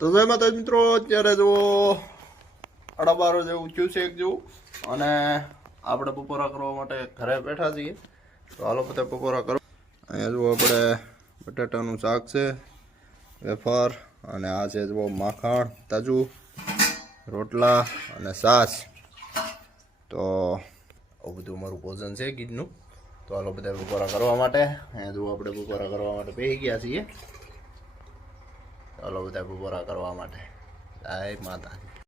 તો જય માતાજી મિત્રો, અત્યારે જુઓ 12:30 જેવું થયું છે એક જેવું, અને આપણે બપોરા કરવા માટે ઘરે બેઠા છીએ. તો હાલો બધા બપોરા કરો. અહીંયા જુઓ આપણે બટાટાનું શાક છે, વેફર, અને આ છે જુઓ માખણ તાજું, રોટલા અને છાશ. તો આવું બધું અમારું ભોજન છે ગીરનું. તો હાલો બધા બપોરા કરવા માટે. અહીંયા જુઓ આપણે બપોરા કરવા માટે બેસી ગયા છીએ. ચાલો બધા બપોરા કરવા માટે. જય માતાજી.